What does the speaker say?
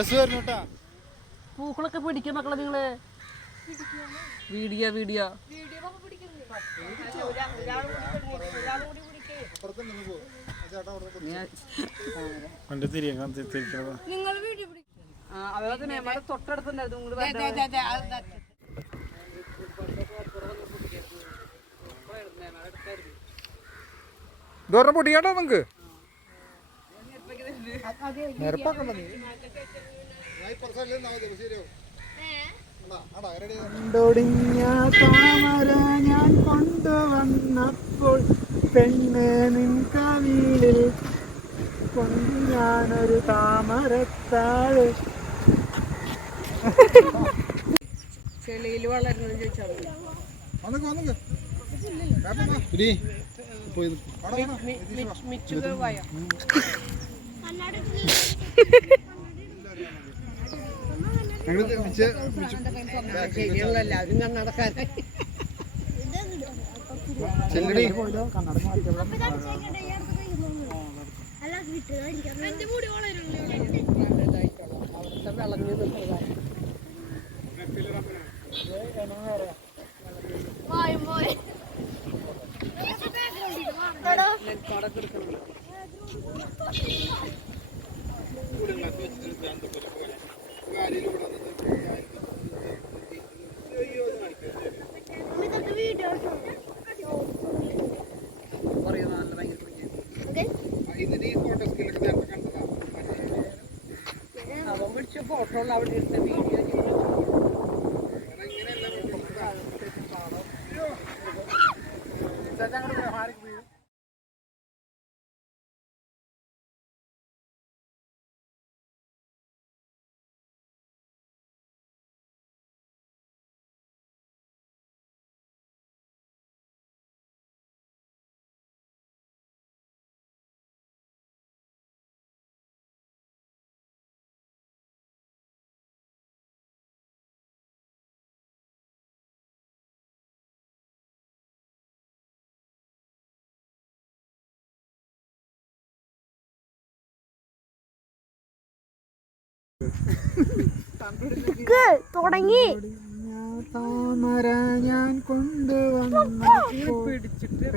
Bus വരുന്നു കേട്ടാ. പൂക്കളൊക്കെ പിടിക്കുക മക്കളെ നിങ്ങൾ. വീഡിയോ വീഡിയോ അപ്പുറത്ത് നിന്ന് പോ ആ ചേട്ടാ അവിടെ വണ്ടി തിരിയാൻ തിരിക്കണതാ അതുപോലെ മേമാടെ തൊട്ടടുത്തുണ്ടായിരുന്നു ഇതൊരെണ്ണം പൊട്ടിയാട്ടോ നമുക്ക്. നിരപ്പാക്കണ്ട നീ കൊണ്ടൊടിഞ്ഞ താമര ഞാൻ കൊണ്ടുവന്നപ്പോൾ പെണ്ണ് നിൻ കവിളിൽ. കൊണ്ട് ഞാനൊരു താമരത്താഴ്. ചെളിയിൽ വളരുന്നത് ചോദിച്ചാൽ. മിച്ചുക വായ. ഞാൻ നടക്കാൻ ചെല്ലടി അവിടുത്തെ വിളഞ്ഞു നിൽക്കുന്നതായി ഫോട്ടോ അവിടെ എടുത്ത വീഡിയോ തുടങ്ങി. താമര ഞാൻ കൊണ്ടുവന്നപ്പോൾ പിടിച്ചിട്ട്